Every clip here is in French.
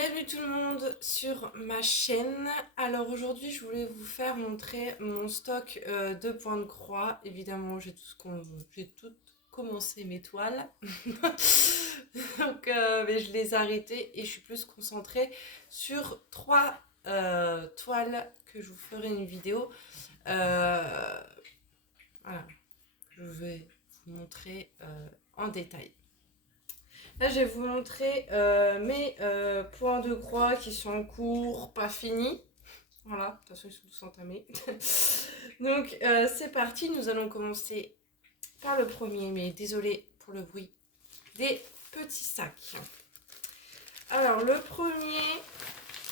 Bienvenue tout le monde sur ma chaîne. Alors aujourd'hui je voulais vous faire montrer mon stock de points de croix. Évidemment j'ai tout commencé mes toiles. Donc mais je les ai arrêtées et je suis plus concentrée sur trois toiles que je vous ferai une vidéo. Voilà, je vais vous montrer en détail. Là, je vais vous montrer mes points de croix qui sont en cours, pas finis. Voilà, de toute façon, ils sont tous entamés. Donc, c'est parti. Nous allons commencer par le premier, mais désolé pour le bruit, des petits sacs. Alors, le premier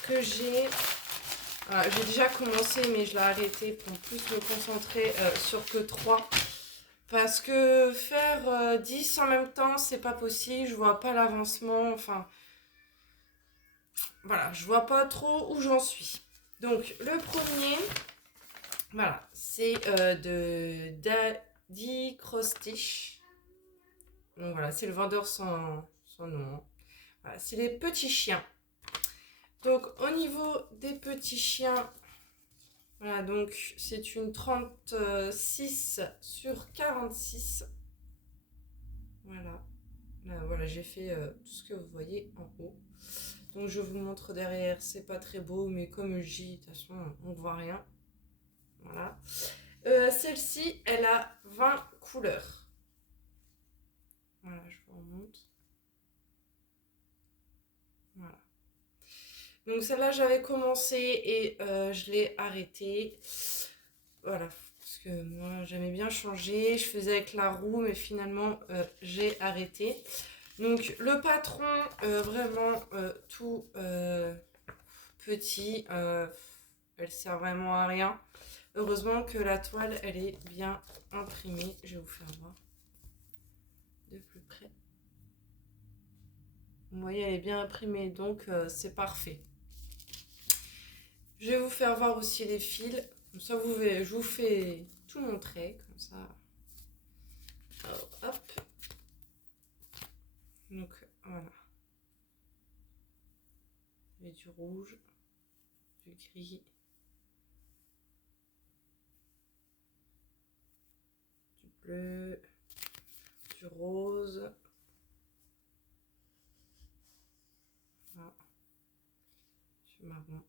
que j'ai... j'ai déjà commencé, mais je l'ai arrêté pour plus me concentrer sur que 3. Parce que faire 10 en même temps, c'est pas possible, je vois pas l'avancement, enfin, voilà, je vois pas trop où j'en suis. Donc, le premier, voilà, c'est de Daddy Cross Stitch. Donc voilà, c'est le vendeur sans nom. Hein. Voilà, c'est les petits chiens. Donc, au niveau des petits chiens, voilà, donc c'est une 36 sur 46. Voilà. Là, voilà, j'ai fait tout ce que vous voyez en haut. Donc je vous montre derrière, c'est pas très beau, mais comme je dis, de toute façon, on ne voit rien. Voilà. Celle-ci, elle a 20 couleurs. Voilà, je vous remonte. Voilà. Donc celle-là, j'avais commencé et je l'ai arrêtée. Voilà. Parce que moi, j'aimais bien changer. Je faisais avec la roue, mais finalement, j'ai arrêté. Donc le patron, vraiment tout petit, elle sert vraiment à rien. Heureusement que la toile, elle est bien imprimée. Je vais vous faire voir de plus près. Vous voyez, elle est bien imprimée, donc c'est parfait. Je vais vous faire voir aussi les fils. Comme ça, je vous fais tout montrer. Comme ça. Alors, hop. Donc, voilà. Il y a du rouge, du gris, du bleu, du rose. Voilà. Du marron.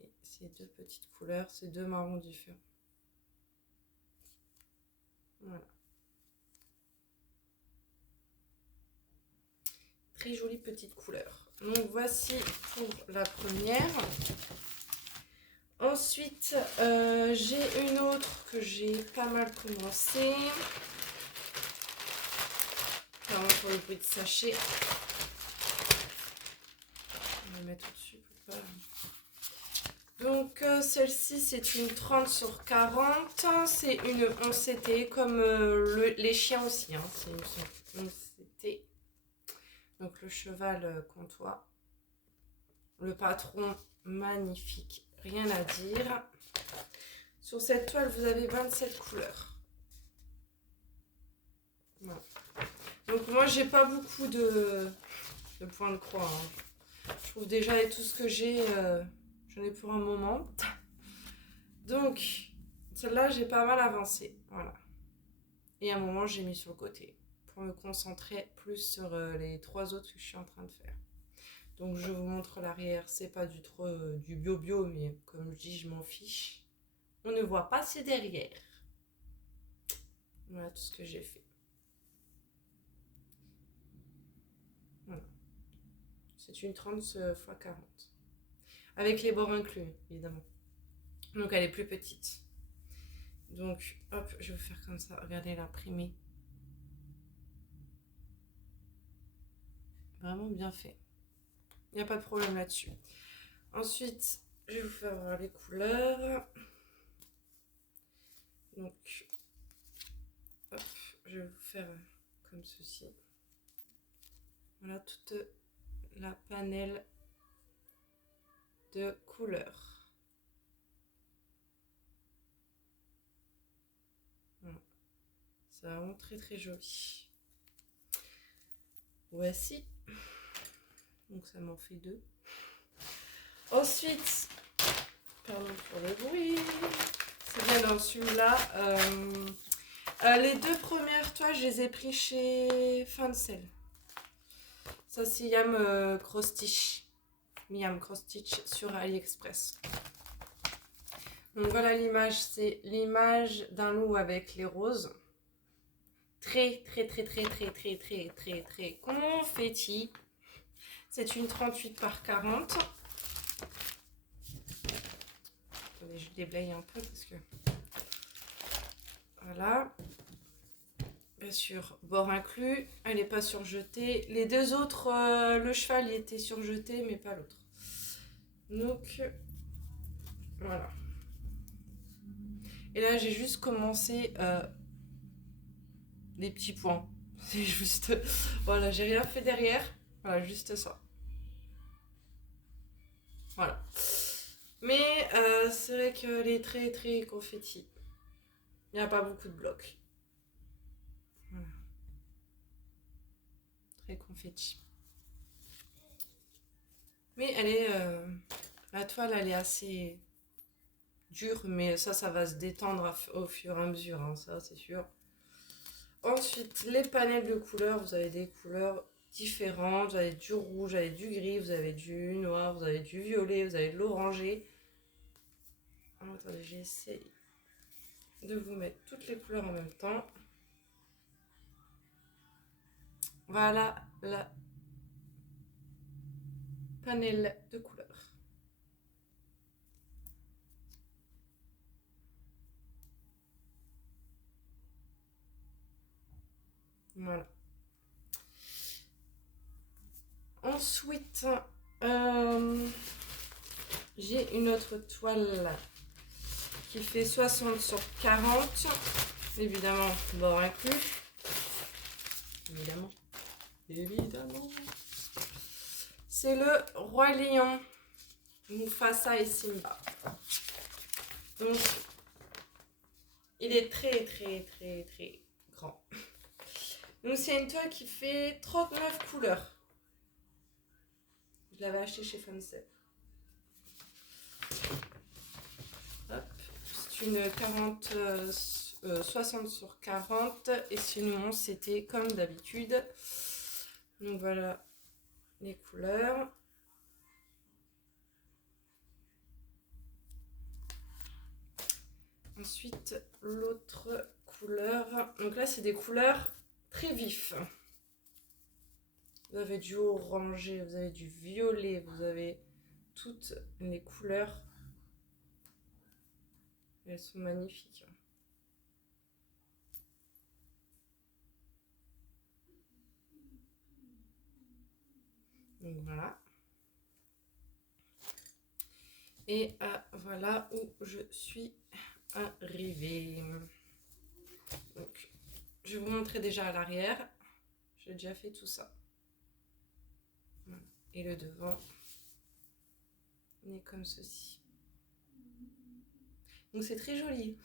Et ces deux petites couleurs, ces deux marrons différents. Voilà. Très jolie petite couleur. Donc voici pour la première. Ensuite, j'ai une autre que j'ai pas mal commencé. Pardon pour le bruit de sachet. On va mettre au-dessus pour pas... Donc celle-ci c'est une 30 sur 40. C'est une 11CT comme les chiens aussi. Hein. C'est une 11CT. Donc le cheval comtois. Le patron magnifique. Rien à dire. Sur cette toile, vous avez 27 couleurs. Voilà. Donc moi, j'ai pas beaucoup de points de croix. Hein. Je trouve déjà avec tout ce que j'ai, j'en ai pour un moment. Donc, celle-là, j'ai pas mal avancé. Voilà. Et à un moment, j'ai mis sur le côté pour me concentrer plus sur les 3 autres que je suis en train de faire. Donc, je vous montre l'arrière. C'est pas du bio-bio, mais comme je dis, je m'en fiche. On ne voit pas c'est derrière. Voilà tout ce que j'ai fait. Voilà. C'est une 30 x 40. Avec les bords inclus, évidemment. Donc elle est plus petite. Donc hop, je vais vous faire comme ça. Regardez l'imprimé. Vraiment bien fait. Il n'y a pas de problème là-dessus. Ensuite, je vais vous faire voir les couleurs. Donc, hop, je vais vous faire comme ceci. Voilà toute la panelle de couleurs. Voilà. C'est vraiment très très joli. Voici. Donc ça m'en fait 2. Ensuite, pardon pour le bruit, c'est bien dans celui-là. Les 2 premières toiles, je les ai pris chez Fin de Sel. Ça, c'est Yam Cross Stitch. Miam Cross Stitch sur AliExpress. Donc voilà l'image, c'est l'image d'un loup avec les roses. Très confetti. C'est une 38 par 40. Attendez, je déblaye un peu parce que... Voilà. Bien sûr, bord inclus. Elle n'est pas surjetée. Les 2 autres, le cheval il était surjeté, mais pas l'autre. Donc, voilà. Et là, j'ai juste commencé des petits points. C'est juste... Voilà, j'ai rien fait derrière. Voilà, juste ça. Voilà. Mais c'est vrai qu'elle est très confetti. Il n'y a pas beaucoup de blocs. Voilà. Très confetti. Mais elle est... la toile, elle est assez dure. Mais ça va se détendre au fur et à mesure. Hein, ça, c'est sûr. Ensuite, les panels de couleurs. Vous avez des couleurs différentes. Vous avez du rouge, vous avez du gris, vous avez du noir, vous avez du violet, vous avez de l'orangé. Oh, attendez, j'essaie de vous mettre toutes les couleurs en même temps. Voilà la panel de couleurs. Voilà. Ensuite, j'ai une autre toile qui fait 60 sur 40. Évidemment, bord inclus. Évidemment. C'est le Roi Lion, Mufasa et Simba. Donc, il est très grand. Donc, c'est une toile qui fait 39 couleurs. Je l'avais acheté chez Funcell. C'est une 60 sur 40. Et sinon, c'était comme d'habitude. Donc, voilà les couleurs. Ensuite, l'autre couleur. Donc là, c'est des couleurs très vifs. Vous avez du orangé, vous avez du violet, vous avez toutes les couleurs. Elles sont magnifiques. Donc voilà. Et voilà où je suis arrivée. Donc, je vais vous montrer déjà à l'arrière. J'ai déjà fait tout ça. Voilà. Et le devant est comme ceci. Donc c'est très joli.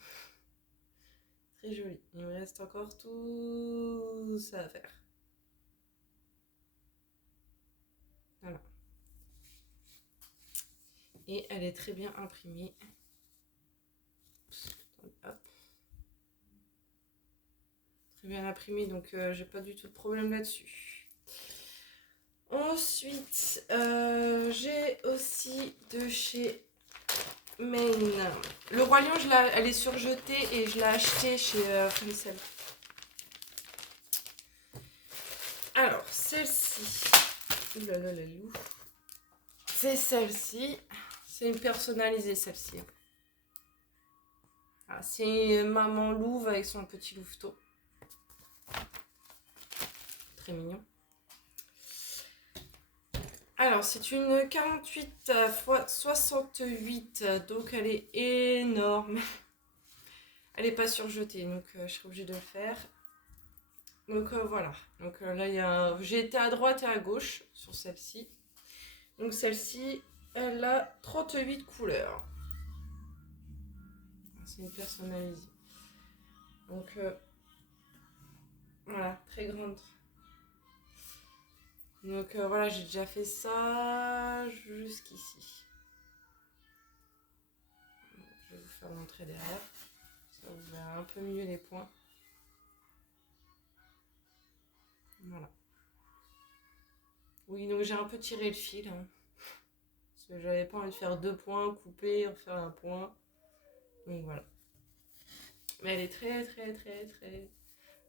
Très joli. Il me reste encore tout ça à faire. Voilà. Et elle est très bien imprimée. Hop. Très bien imprimée, donc j'ai pas du tout de problème là-dessus. Ensuite, j'ai aussi de chez Maine. Le Roi Lion, elle est surjetée et je l'ai acheté chez Funcell. Alors, celle-ci. Oulala, la loup. C'est celle-ci. C'est une personnalisée, celle-ci. Ah, c'est maman louve avec son petit louveteau. Très mignon. Alors, c'est une 48 x 68, donc elle est énorme. Elle n'est pas surjetée, donc je serai obligée de le faire. Donc voilà. Donc là, j'ai été à droite et à gauche sur celle-ci. Donc celle-ci, elle a 38 couleurs. C'est une personnalisée. Donc voilà, très grande. Donc voilà, j'ai déjà fait ça jusqu'ici. Je vais vous faire montrer derrière. Ça vous verrez un peu mieux les points. Voilà. Oui, donc j'ai un peu tiré le fil. Hein, parce que j'avais pas envie de faire 2 points, couper, refaire un point. Donc voilà. Mais elle est très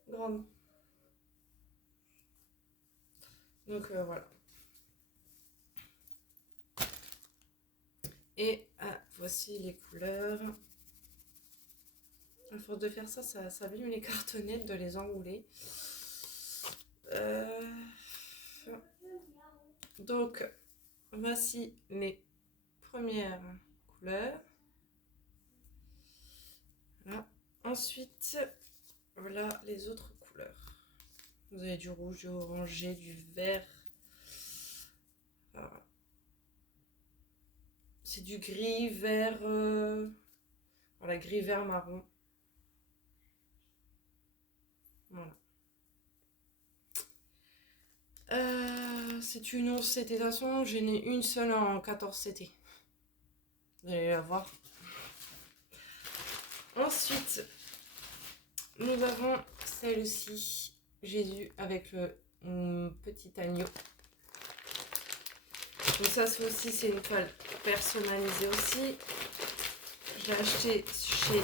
grande. Donc voilà. Et voici les couleurs. À force de faire ça, ça abîme les cartonnettes de les enrouler. Donc, voici les premières couleurs. Voilà. Ensuite, voilà les autres couleurs. Vous avez du rouge, du orangé, du vert. Voilà. C'est du gris, vert, voilà, gris, vert, marron. Voilà. C'est une 11 CT. De toute façon, j'en ai une seule en 14 CT. Vous allez la voir. Ensuite, nous avons celle-ci, Jésus avec le petit agneau. Donc ça, c'est une toile personnalisée aussi. Je l'ai acheté chez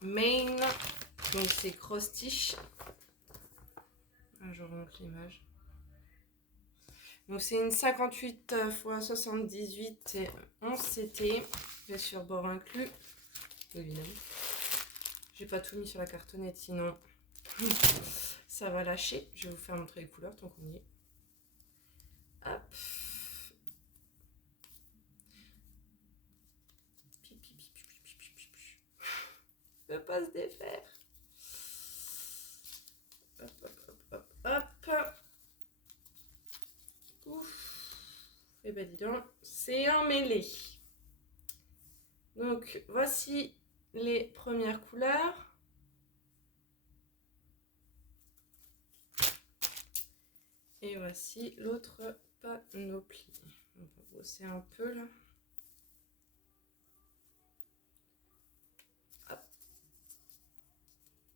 Maine. Donc c'est cross-stitch. Je remonte l'image. Donc c'est une 58 x 78 et 11 CT. Bien sûr, bord inclus. Évidemment. J'ai pas tout mis sur la cartonnette, sinon ça va lâcher. Je vais vous faire montrer les couleurs tant qu'on y est. Hop. Je ne peux pas se défaire. Hop, hop, hop, hop, hop. Ouf. Et ben dis donc, c'est emmêlé. Donc voici les premières couleurs. Et voici l'autre panoplie. On va brosser un peu là. Hop.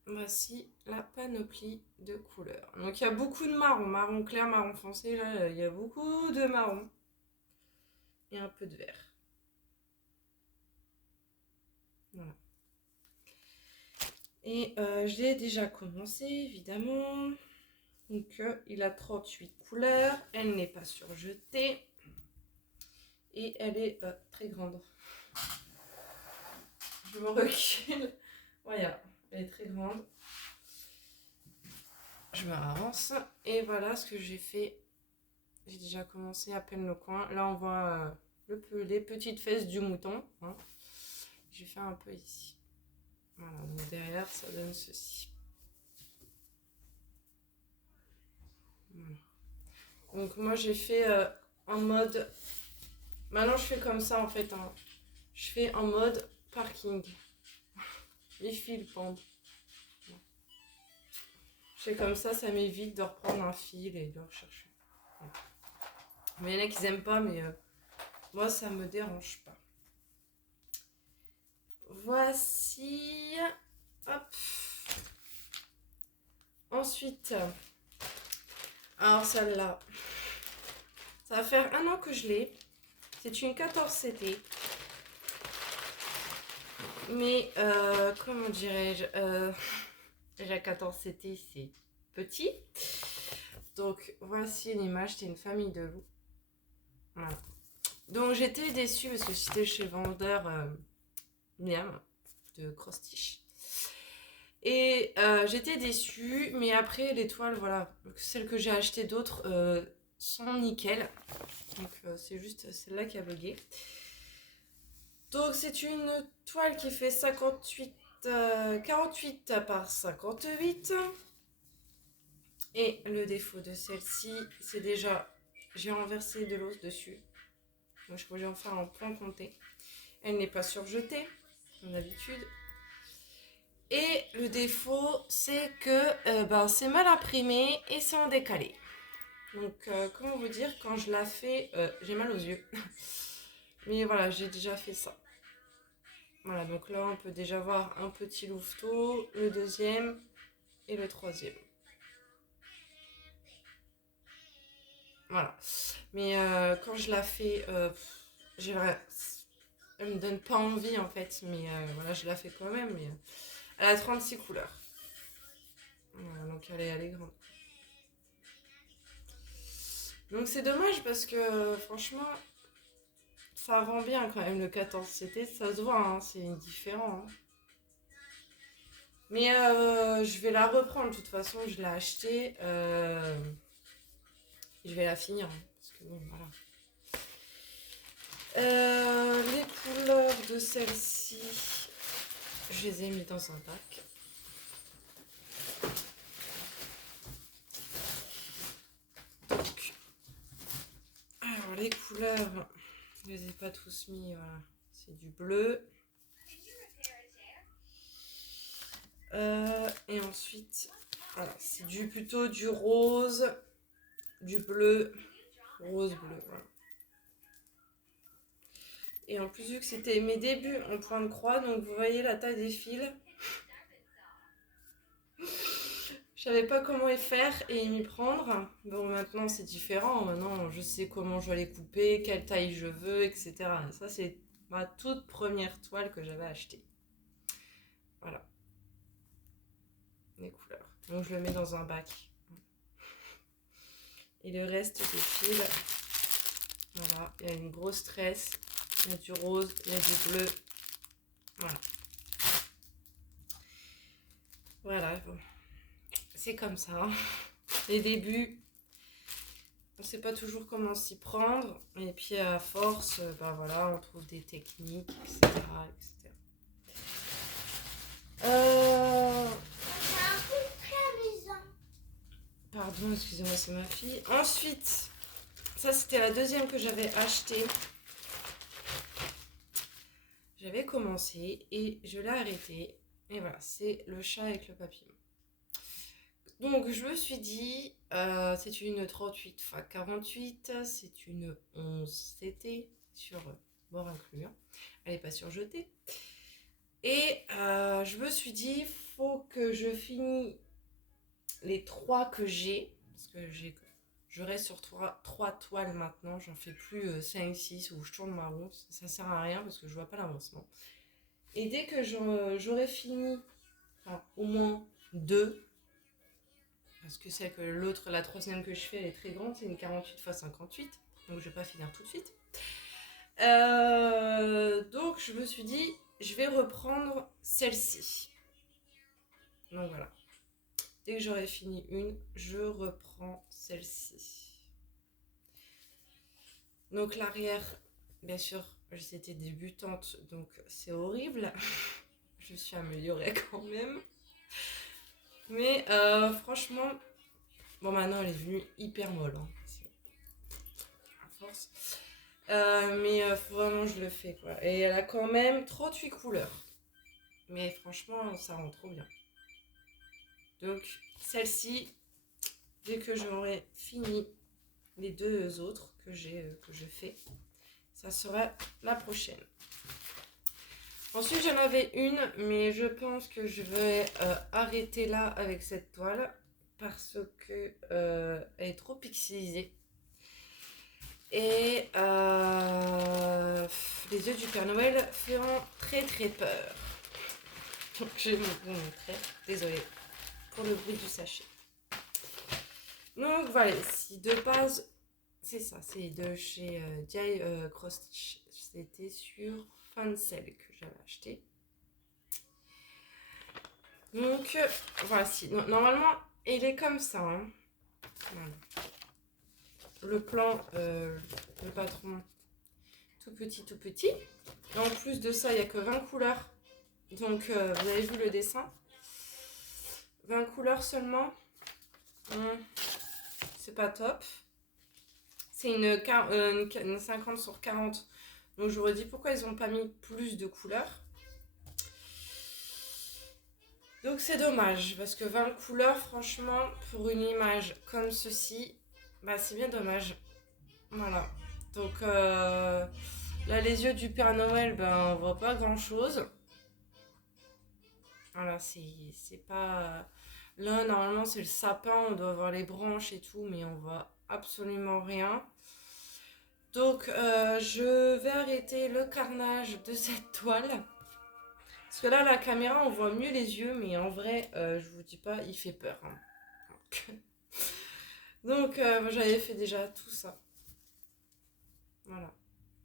Voici la panoplie de couleurs. Donc il y a beaucoup de marron, marron clair, marron foncé. Là, il y a beaucoup de marron. Et un peu de vert. Voilà. Et j'ai déjà commencé, évidemment. Donc, il a 38 couleurs. Elle n'est pas surjetée. Et elle est très grande. Je me recule. Voilà, elle est très grande. Je me avance. Et voilà ce que j'ai fait. J'ai déjà commencé à peine le coin. Là, on voit les petites fesses du mouton. Hein. J'ai fait un peu ici. Voilà, donc derrière, ça donne ceci. Voilà. Donc moi, j'ai fait en mode... Maintenant, je fais comme ça, en fait. Hein. Je fais en mode parking. Les fils pendent. Je fais comme ça m'évite de reprendre un fil et de le rechercher. Mais il y en a qui n'aiment pas, mais moi, ça me dérange pas. Voici. Hop. Ensuite, alors celle-là, ça va faire 1 an que je l'ai. C'est une 14 CT. Mais, comment dirais-je, déjà 14 CT, c'est petit. Donc, voici une image, c'est une famille de loups. Voilà. Donc, j'étais déçue parce que c'était chez le vendeur Miam de cross-stitch. Et j'étais déçue, mais après les toiles, voilà, celles que j'ai achetées d'autres sont nickel. Donc c'est juste celle-là qui a bugué. Donc c'est une toile qui fait 48 par 58. Et le défaut de celle-ci, c'est déjà, j'ai renversé de l'eau dessus. Donc je vais en faire en point compté. Elle n'est pas surjetée, comme d'habitude. Et le défaut, c'est que c'est mal imprimé et c'est en décalé. Donc, comment vous dire, quand je la fais, j'ai mal aux yeux. Mais voilà, j'ai déjà fait ça. Voilà, donc là, on peut déjà voir un petit louveteau, le deuxième et le troisième. Voilà. Mais quand je la fais, j'ai vrai, elle me donne pas envie en fait. Mais voilà, je la fais quand même. Mais elle a 36 couleurs. Voilà, donc elle est grande. Donc c'est dommage parce que franchement, ça rend bien quand même le 14 CT. Ça se voit, hein, c'est différent. Hein. Mais je vais la reprendre. De toute façon, je l'ai achetée. Je vais la finir. Hein, parce que bon, voilà. Les couleurs de celle-ci, je les ai mis dans un pack. Donc, alors les couleurs, je les ai pas tous mis, voilà. C'est du bleu. Et ensuite, voilà, c'est plutôt du rose, du bleu, rose-bleu, voilà. Et en plus, vu que c'était mes débuts en point de croix, donc vous voyez la taille des fils. Je savais pas comment les faire et m'y prendre. Bon, maintenant c'est différent. Maintenant, je sais comment je vais les couper, quelle taille je veux, etc. Et ça, c'est ma toute première toile que j'avais achetée. Voilà. Les couleurs. Donc, je le mets dans un bac. Et le reste des fils, voilà. Il y a une grosse tresse, il y a du rose, il y a du bleu. Voilà. Voilà. Bon. C'est comme ça. Hein. Les débuts. On ne sait pas toujours comment s'y prendre. Et puis à force, ben voilà, on trouve des techniques, etc. etc. Pardon, excusez-moi, c'est ma fille. Ensuite, ça c'était la deuxième que j'avais achetée. J'avais commencé et je l'ai arrêtée. Et voilà, c'est le chat avec le papillon. Donc je me suis dit, c'est une 38 x 48, c'est une 11 CT sur bord inclus. Elle n'est pas surjetée. Et je me suis dit, faut que je finisse les 3 que j'ai. Parce que je reste sur 3 toiles maintenant. J'en fais plus 5-6 où je tourne ma roue. Ça sert à rien parce que je vois pas l'avancement. Et dès que j'aurai fini, enfin au moins 2, parce que c'est que l'autre, la troisième que je fais, elle est très grande, c'est une 48 x 58. Donc je vais pas finir tout de suite. Donc je me suis dit, je vais reprendre celle-ci. Donc voilà. Dès que j'aurai fini une, je reprends celle-ci. Donc l'arrière, bien sûr, j'étais débutante, donc c'est horrible. Je suis améliorée quand même. Mais franchement, bon maintenant elle est devenue hyper molle. Hein. À force. Mais faut vraiment je le fais quoi. Et elle a quand même 38 couleurs. Mais franchement, ça rend trop bien. Donc celle-ci, dès que j'aurai fini les 2 autres que je fais, ça sera la prochaine. Ensuite, j'en avais une, mais je pense que je vais arrêter là avec cette toile parce que elle est trop pixelisée. Et les yeux du Père Noël feront très très peur. Donc je vais vous montrer. Désolée pour le bruit du sachet. Donc voilà, si de base, c'est ça, c'est de chez DI Cross Stitch. C'était sur Fancel que j'avais acheté. Donc voici. Normalement, il est comme ça. Hein. Voilà. Le plan, le patron, tout petit, tout petit. Et en plus de ça, il n'y a que 20 couleurs. Donc, vous avez vu le dessin. 20 couleurs seulement. C'est pas top. C'est une 50 sur 40. Donc, j'aurais dit pourquoi ils n'ont pas mis plus de couleurs. Donc, c'est dommage. Parce que 20 couleurs, franchement, pour une image comme ceci, Bah, c'est bien dommage. Voilà. Donc, là, les yeux du Père Noël, ben, on voit pas grand-chose. Voilà, c'est pas... Là, normalement, c'est le sapin, on doit voir les branches et tout, mais on voit absolument rien. Donc, je vais arrêter le carnage de cette toile. Parce que là, la caméra, on voit mieux les yeux, mais en vrai, je vous dis pas, il fait peur, hein. Donc, j'avais fait déjà tout ça. Voilà,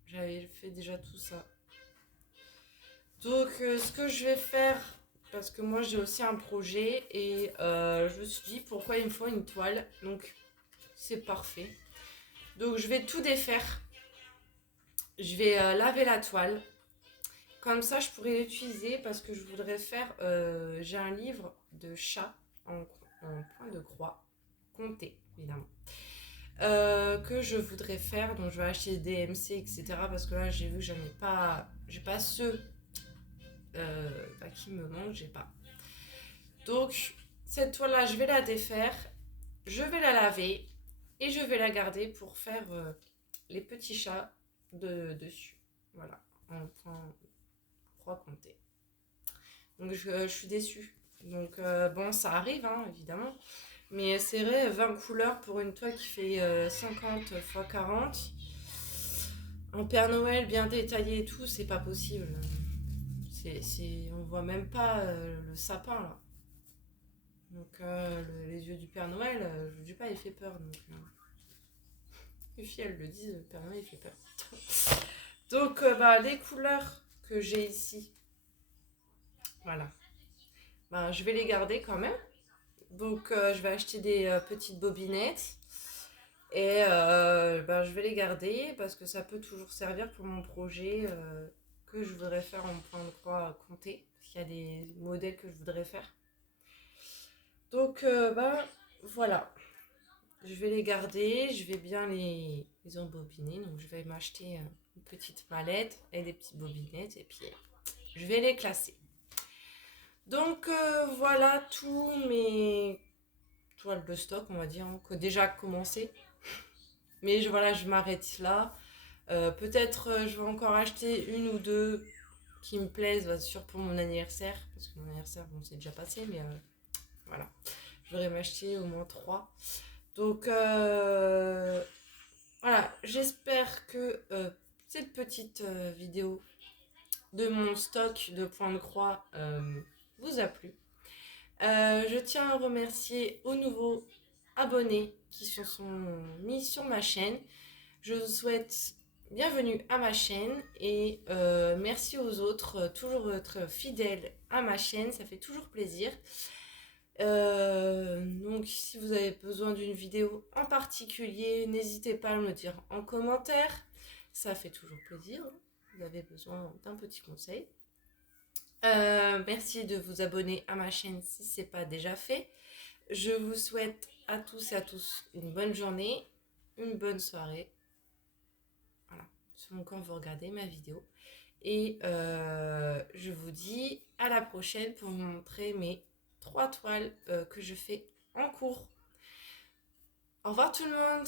j'avais fait déjà tout ça. Donc, ce que je vais faire, parce que moi j'ai aussi un projet et je me suis dit pourquoi il me faut une toile. Donc, c'est parfait. Donc, je vais tout défaire. Je vais laver la toile. Comme ça, je pourrais l'utiliser parce que je voudrais faire. J'ai un livre de chat en point de croix, compté évidemment, que je voudrais faire. Donc, je vais acheter des DMC, etc. Parce que là, j'ai vu que j'en ai pas. J'ai pas ceux qui me manquent, j'ai pas. Donc, cette toile-là, je vais la défaire, je vais la laver et je vais la garder pour faire les petits chats dessus. Voilà, en point croix compté. Donc, je suis déçue. Donc, bon, ça arrive, hein, évidemment. Mais c'est vrai, 20 couleurs pour une toile qui fait 50 x 40. Un Père Noël bien détaillé et tout, c'est pas possible. On voit même pas le sapin là. Donc les yeux du Père Noël, je vous dis pas, il fait peur. Donc, les filles, elles le disent, le Père Noël, il fait peur. Donc bah, les couleurs que j'ai ici, voilà. Bah, je vais les garder quand même. Donc je vais acheter des petites bobinettes. Et bah, je vais les garder parce que ça peut toujours servir pour mon projet que je voudrais faire en point de croix compté. Parce qu'il y a des modèles que je voudrais faire. Donc bah voilà. Je vais les garder, je vais bien les embobiner. Donc, je vais m'acheter une petite mallette et des petites bobinettes. Et puis, je vais les classer. Donc, voilà tous mes toiles de stock, on va dire, hein, que déjà commencé. Mais voilà, je m'arrête là. Peut-être je vais encore acheter une ou deux qui me plaisent, bien sûr, pour mon anniversaire. Parce que mon anniversaire, bon, c'est déjà passé, mais voilà. Je voudrais m'acheter au moins trois. Donc, voilà, j'espère que cette petite vidéo de mon stock de points de croix vous a plu. Je tiens à remercier aux nouveaux abonnés qui se sont mis sur ma chaîne. Je vous souhaite bienvenue à ma chaîne et merci aux autres, toujours être fidèles à ma chaîne, ça fait toujours plaisir. Donc si vous avez besoin d'une vidéo en particulier, n'hésitez pas à me le dire en commentaire. Ça fait toujours plaisir. Vous avez besoin d'un petit conseil. Merci de vous abonner à ma chaîne si ce n'est pas déjà fait. Je vous souhaite à tous et à tous une bonne journée, une bonne soirée. Voilà, selon quand vous regardez ma vidéo. Et je vous dis à la prochaine pour vous montrer mes 3 toiles que je fais en cours. Au revoir tout le monde!